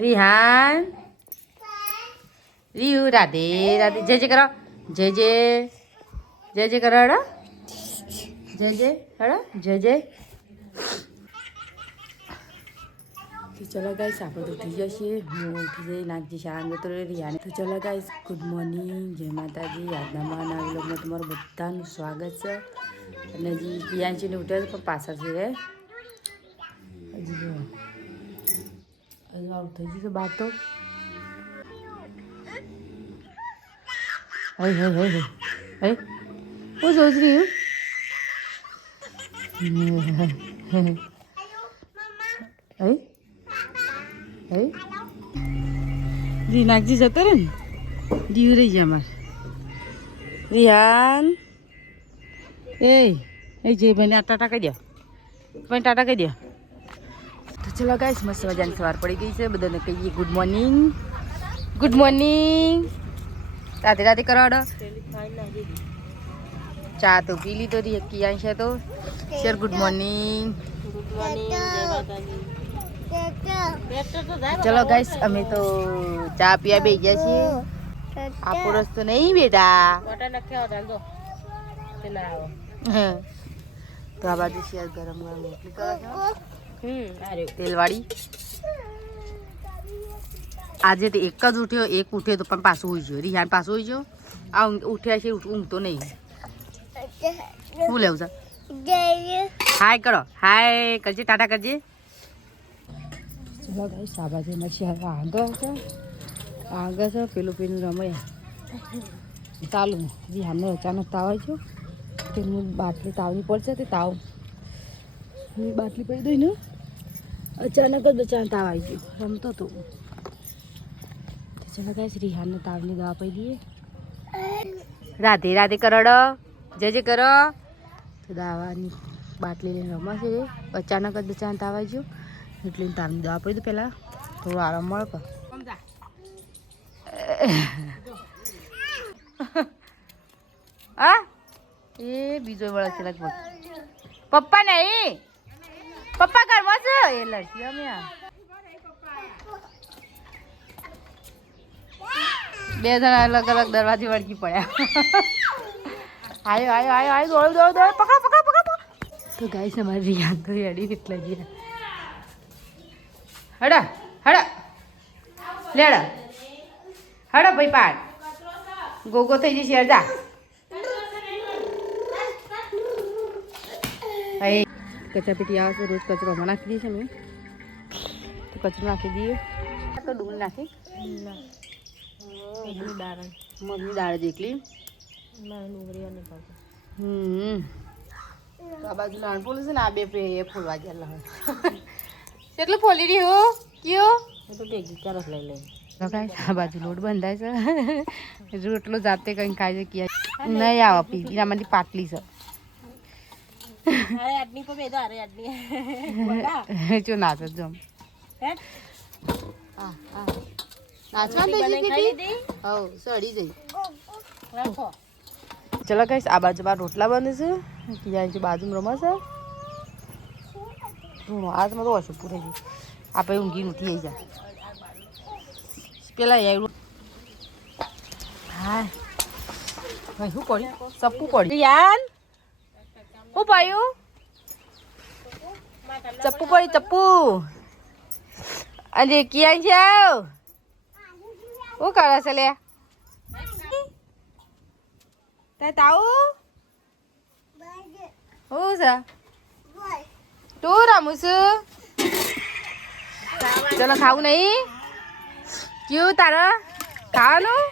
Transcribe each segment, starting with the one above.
रिहान रिहू राधे राधे जय जय करो जय जय जय जय करो हड़ा जय जय हड़ा जय जय तो चलो गाइस आप तो उठी जैसे હું ઉઠી જઈ નાખજી શાળા તો રિહાને તો ચલો ગાઈસ ગુડ મોર્નિંગ જય માતાજી આજના મારા નવા વ્લોગમાં તમારું બધાનું સ્વાગત છે અને હજી પિયાંશીને ઉઠ્યા છે પણ પાછળથી રે હજી જો હજુ આવું થઈ ગયું છે બાર તો હઈ હઈ હઈ હઈ હઈ હું સોચ રહી હું હઈ હઈ રીનાકજી જતો રે ને દીવ રહી જાય અમારે રિહાન એ જે ભાઈને આ ટાટા કહી દો ભાઈ ટાટા કહી દો તો ચલો ગાઈસ મસ્ત મજાની સવાર પડી ગઈ છે બધાને કહીએ ગુડ મોર્નિંગ રાધે રાધે કરાવડો ચા તો પી લીધો રી કિયાંશ તો સર ગુડ મોર્નિંગ ચલો ગાઈસ અમે તો ચા પીવા બેસી ગયા છીએ આપો રસ્તો નહીં બેટા તો આ બાજુ શેર ગરમ ગરમ રોટલી કરો છો તેલવાળી આજે તો એક જ ઉઠ્યો એક ઉઠ્યો તો પણ પાછું હોઈ ગયો રિહાન પાછું હોઈ ગયો આ ઉઠ્યા છે ઊંઘતો નહીં શું લેવું છે હાય કરો હાય કરજે ટાટા કરજે ચલો ગાઈસ આ બાજુ મચ્છી આગળ છે પેલું રમે ચાલુ રિહાનને અચાનક તાવ આવી ગયો તેનું બાટલી તાવની પડશે તે તાવ બાટલી પડી દઈ ને અચાનક જ બચાવ તાવ આવી ગયો રમતો હતો ચલો ગાઈસ રિહાનને તાવની દવા પી દઈએ રાધે રાધે કરોડો જય જય કરો તો દવાની બાટલી લઈને રમાશે અચાનક જ બચાવ તાવ આવી ગયો એટલે તાવની દવા પી દઉં પહેલાં થોડો આરામ મળે પણ હા એ બીજો મળે છે લગભગ પપ્પા નહીં પપ્પા ઘરમાં છે એ લડકી અમે બે જણા અલગ અલગ દરવાજે વળગી પડ્યા આયો આયો આયો આયો દોડ દોડ દોડ પકડો પકડો પકડો તો ગાઈસ અમારી રિયાન તો રેડી એટલે ગયા હડા હડા લેડા હડા ભાઈ પાડ ગોગો થઈ જશે અડધા કચરા પેટી આવે છે રોજ કચરો હમણાં નાખી દઈએ છે મેં તો કચરો નાખી દઈએ તો ડુંગળી નાખી મમ્મી દાળ જ એકલી તો આ બાજુ નાણ ફૂલ છે ને આ બે ફૂલવા ગયેલા હોય કેટલું ફોલી રહ્યું કયો તો ભેગી તરફ લઈ લે આ બાજુ લોટ બંધાય છે રોટલો જાતે કંઈ ખાય છે ક્યાં નહીં આવે પીનામાંથી પાટલી છે જો નાચો જમ ચલો કઈશ આ બાજુ બાર રોટલા બને છે ક્યાં બાજુ રમાશે આજમાં તો ઓછું પૂરે ગયું આપણે ઊંઘી ઉઠી જાય પેલા આવ્યું હા ભાઈ શું પડ્યું ચપ્પુ પડ્યું યાર શું પાયું ચપ્પુ પડી ચપ્પુ અને ક્યાં છે શું કરે છે લે તાવ શું છે તું રમું છું ચલો ખાવું નહીં ક્યું તારે ખાવાનું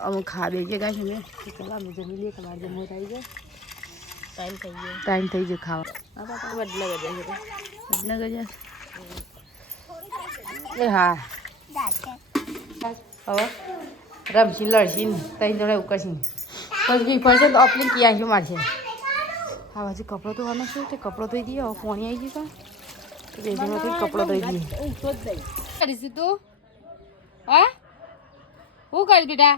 અમુક ખા બેજે ગાય છે મેં ચલો અમે જમી લઈએ તમારે જમવું થઈ જાય ટાઈમ થઈ ગયો ખાવા બદલા ગજા એ હા હવે રમશી લડશી તઈ જોડે ઉકળશી પછી પડશે તો અપલી ક્યાં શું મારશે હા બાજુ કપડો ધોવાનો છે તે કપડો ધોઈ દઈએ હવે પોણી આવી ગયું તો બે જણથી કપડો ધોઈ દઈએ કરીશું તું હા શું કરી બેટા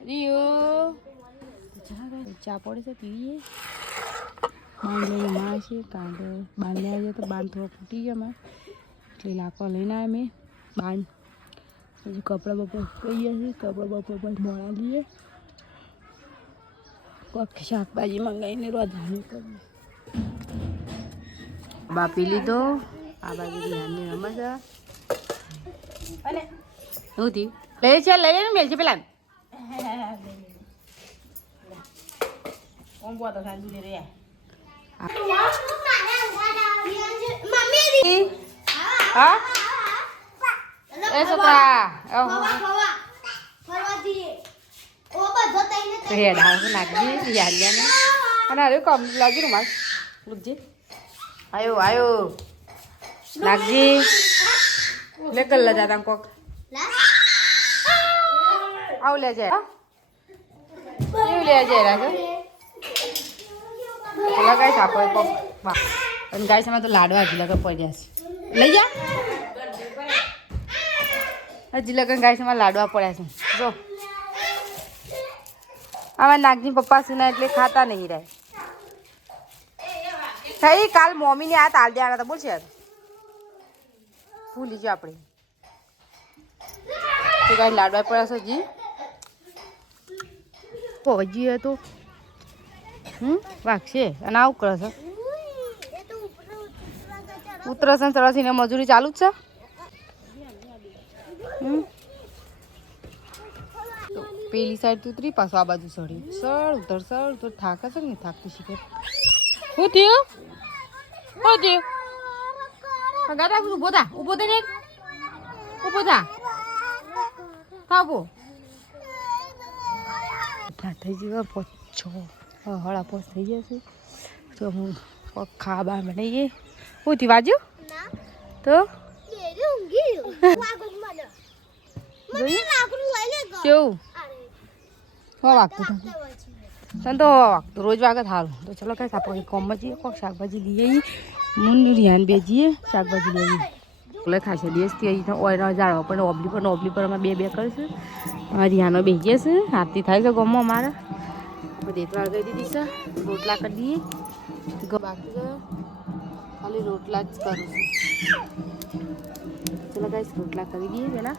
રિયો ચા પડે છે પીવીએ બાંધ લઈને માં છે કારણ કે બાંધ લેવા જઈએ તો બાંધ થોડો ફૂટી ગયા માં એટલે લાકડો લઈને આવ્યા મેં બાંધ પછી કપડાં બપડા થઈ ગયા છે કપડાં બપડા પણ મોડા લઈએ કોઈક શાકભાજી મંગાવીને રોધવાની કરીએ બાપી લીધો આ બાજુ ધ્યાનની રમત શું થયું લઈ છે લઈ લે મેલ છે પેલા હા એ છોકરા હેડ આવે નાખજી યાદ અને અરે કમ લાગી રૂમાલ રૂપજી આયો આયો નાગજી લે કલ્લા જાતા કોક આવ લે જાય એવું લે જાય રાખ પેલા ગાય સાપો કોક અને ગાય સામે તો લાડવા હજી લગન પડ્યા છે લઈ જા હજી લગન ગાય સામે લાડવા પડ્યા છે જો આમાં નાગજી પપ્પા સુના એટલે ખાતા નહીં રહે થઈ કાલ મમ્મીને આ તાલ દેવાના હતા બોલ છે ભૂલી ગયો આપણે તો કાંઈ લાડવા પડ્યા છે જી હજી તો વાગશે અને આવું કરે છે ઉત્તરાસન ચડવાથી મજૂરી ચાલુ જ છે પેલી સાઈડ ઉતરી પાછું આ બાજુ સળી સળ ઉતર થાક હશે ને થાકતું શીખે શું થયું શું થયું ગાતા ઉભો થા ઉભો થઈને ઉભો થા થાપો થઈ ગયો પોછો હળા પોચ થઈ જશે તો હું ખાવા બનાવીએ શું થયું વાજ્યું તો કેવું વાગતું તને તો વાગતું રોજ વાગે સારું તો ચલો કઈ આપણે કોમમાં જઈએ કોઈક શાકભાજી લઈ આવીએ હું રિહાન બે જઈએ શાકભાજી લઈ આવીએ એટલે ખાશે દિવસથી અહીં ઓયરા જાળો પણ ઓબલી પર અમે બે કરીશું રિહાનો બેસીએ છે આરતી થાય છે ગમમાં અમારે દેખવા ગઈ દીધી છે રોટલા કરી દઈએ બાકી ખાલી રોટલા જ કરું છું ચલો ગાઈસ રોટલા કરી દઈએ પેલા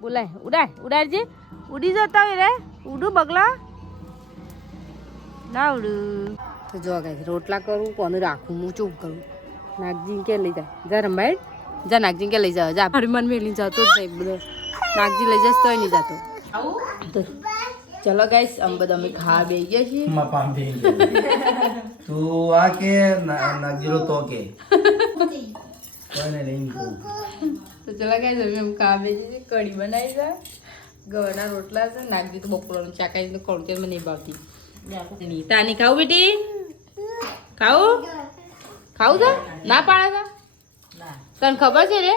બોલાય ઉડાડજે ઉડી જતા હોય રે ઉડું બગલા ના ઉડું તો જો ગાઈસ રોટલા કરું કોને રાખું હું ચૂપ કરું નાગજી કે લઈ જાય જા રંભાઈ જા નાગજી કે લઈ જાવ જા મારી મન મેલી જતો જ નહીં બધો નાગજી લઈ જશે તોય નહીં જતો તો ચલો ગાઈસ અમે ખા બે ગયા છીએ તું આ કે નાગજીરો તો કે કોઈને નહીં તો ચલો ગાઈસ અમે ખા બે છીએ કઢી બનાવી છે ગવારના રોટલા છે નાગજી તો બપોરનું ચાકાઈ તો કોણ કે મને નહીં ભાવતી તાની ખાવું બેટી ખાવું તો ના પાડે તને ખબર છે રે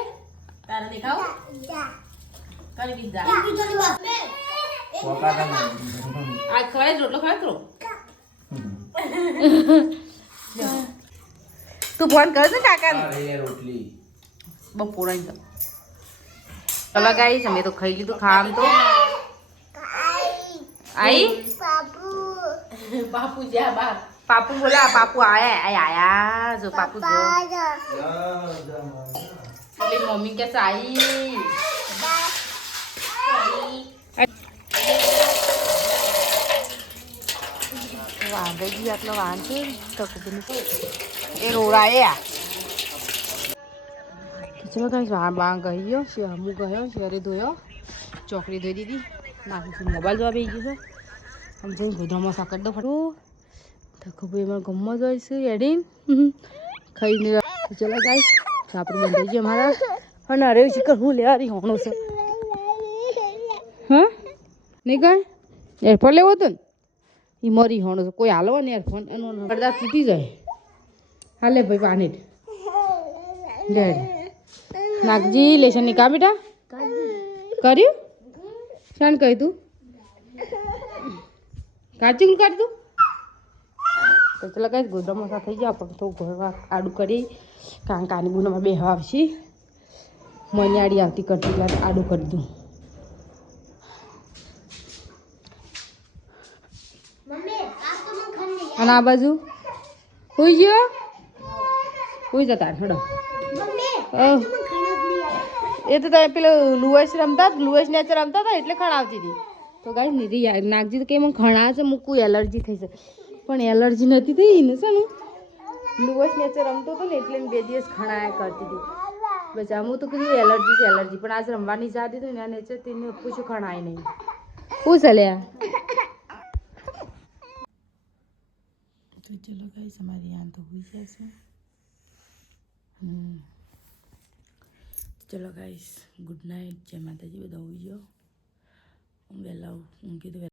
તારે નહીં ખાવું આ ખવાય રોટલો ખવાય કરો તું ફોન કર ને કાકા રોટલી બપોર ચલો ગાઈસ અમે તો ખાઈ લીધું ખાવાનું તો आई पापू जा बाप पापू बोला पापू आया जो पापू जो मेरी मम्मी कैसे आई वांगी आटलं वांचे ए रोडाया चलो गाइस बांग गयो से हमू गयो शेरे धोयो ચોકડી ધોઈ દીધી નાખી મોબાઈલ જોવા બેસી ગયો છે આમ જઈને ગોધરામાં સાકર દો ફટું થકો ભાઈ અમારા ગમમાં જાય છે એડીન ખાઈને ચલો ગાઈસ આપણે બંધાઈ ગયો અમારા અને અરે શીખર હું લેવા રહી હોણો છે હા નહીં કાંઈ એરફોન લેવો હતો ને એ મરી હોણો છે કોઈ હાલવા ને એરફોન એનો પડદા તૂટી જાય હાલે ભાઈ પાણી ડેડ નાગજી લેશન ની કા બેટા કર્યું શાન કહી તું કાચું કાઢ તું તો ચલો કઈ ગોદામાં થઈ ગયા પણ તો ઘર આડું કરી કાની બુનામાં બે હવા આવશે મને આડી આવતી કરતી એટલે આડું કરી દઉં અને આ બાજુ હુઈ ગયો હુઈ જતા થોડો એ તો તમે પેલો લુવેશ નેચર રમતા હતા એટલે ખણાવતી હતી તો ગાઈ નીરી નાગજી તો કે મને ખણા છે મૂકું એલર્જી થઈ છે પણ એલર્જી નથી થઈ ને શું લુવેશ નેચર રમતો હતો ને એટલે 2 દિવસ ખણાયા કરતી હતી બસ હું તો કીધું એલર્જી છે એલર્જી પણ આજ રમવાની જાતી હતી ને આ નેચર તેને પૂછું ખણાય નહીં શું ચાલ્યા તો ચલો ગાઈસ અમારી યાન તો હુઈ જશે ચલો ગાઈસ ગુડ નાઇટ જય માતાજી બધા હુઈ જાઓ હું કીધું